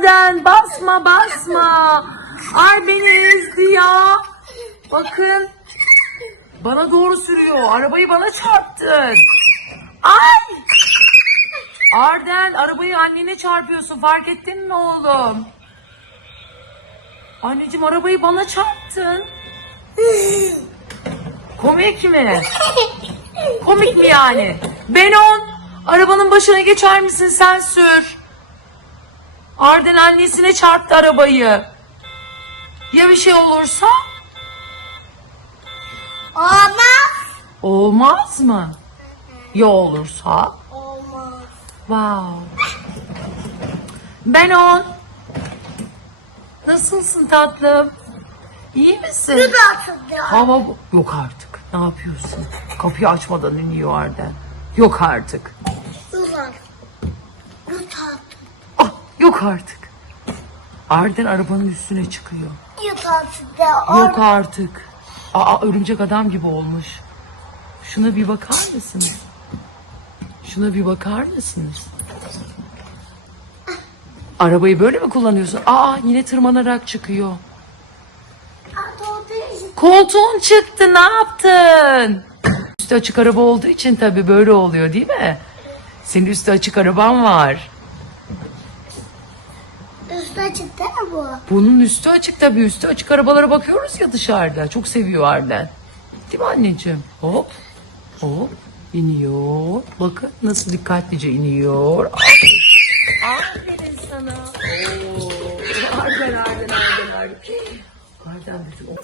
Arden basma basma. Ar beni ezdi ya. Bakın. Bana doğru sürüyor. Arabayı bana çarptın. Ay! Arden arabayı annene çarpıyorsun. Fark ettin mi oğlum? Anneciğim arabayı bana çarptın. Komik mi? Komik mi yani? Benon, arabanın başına geçer misin sen sür. Arden annesine çarptı arabayı. Ya bir şey olursa? Olmaz. Olmaz mı? Ya olursa? Olmaz. Wow. Benon. Nasılsın tatlım? İyi misin? Su da atıldı. Hava bu- yok artık. Ne yapıyorsun? Kapıyı açmadan iniyor Arden. Yok artık. Su var. Su tatlı. Yok artık. Arden arabanın üstüne çıkıyor. Su tatlı. Yok artık. Aa örümcek adam gibi olmuş. Şuna bir bakar mısınız? Şuna bir bakar mısınız? Arabayı böyle mi kullanıyorsun? Aa yine tırmanarak çıkıyor. Koltuğun çıktı ne yaptın? Üstü açık araba olduğu için tabii böyle oluyor değil mi? Senin üstü açık araban var. Üstü çıktı mı bu? Bunun üstü açık tabii. Üstü açık arabalara bakıyoruz ya dışarıda. Çok seviyor Arden. Değil mi anneciğim? Hop. Hop. iniyor. Bakın nasıl dikkatlice iniyor. Aferin sana. Oo. Arden, Arden, Arden, Arden. Arden bütün...